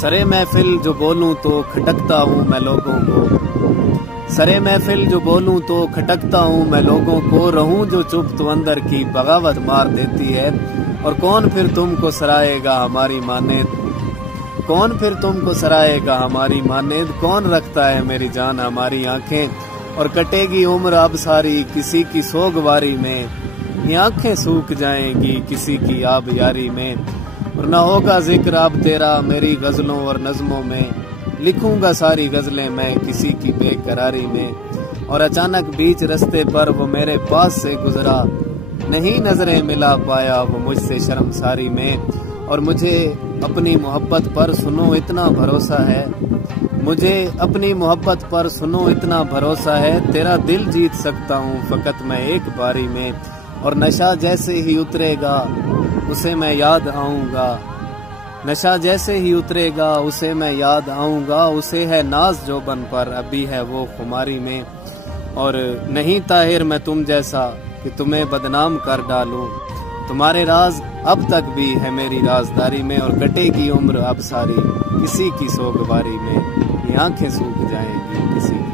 سرے محفل جو بولوں تو کھٹکتا ہوں میں لوگوں کو، سرے محفل جو بولوں تو کھٹکتا ہوں میں لوگوں کو، رہوں جو چپ تو اندر کی بغاوت مار دیتی ہے، اور کون پھر تم کو سرائے گا ہماری مانند، کون پھر تم کو سرائے گا ہماری مانند، کون رکھتا ہے میری جان ہماری آنکھیں، اور کٹے گی عمر اب ساری کسی کی سوگواری میں، یہ آنکھیں سوکھ جائیں گی کسی کی آب یاری میں، اور نہ ہوگا ذکر اب تیرا میری غزلوں اور نظموں میں، لکھوں گا ساری غزلیں میں کسی کی بے قراری میں، اور اچانک بیچ رستے پر وہ میرے پاس سے گزرا، نہیں نظریں ملا پایا وہ مجھ سے شرمساری میں، اور مجھے اپنی محبت پر سنو اتنا بھروسہ ہے، مجھے اپنی محبت پر سنو اتنا بھروسہ ہے، تیرا دل جیت سکتا ہوں فقط میں ایک باری میں، اور نشہ جیسے ہی اترے گا اسے میں یاد آؤں گا، نشہ جیسے ہی اترے گا اسے میں یاد آؤں گا، اسے ہے ناز جوبن پر ابھی ہے وہ خماری میں، اور نہیں طاہر میں تم جیسا کہ تمہیں بدنام کر ڈالوں، تمہارے راز اب تک بھی ہے میری رازداری میں، اور کٹے گی عمر اب ساری کسی کی سوگواری میں، یہ آنکھیں سوکھ جائیں گی کسی کی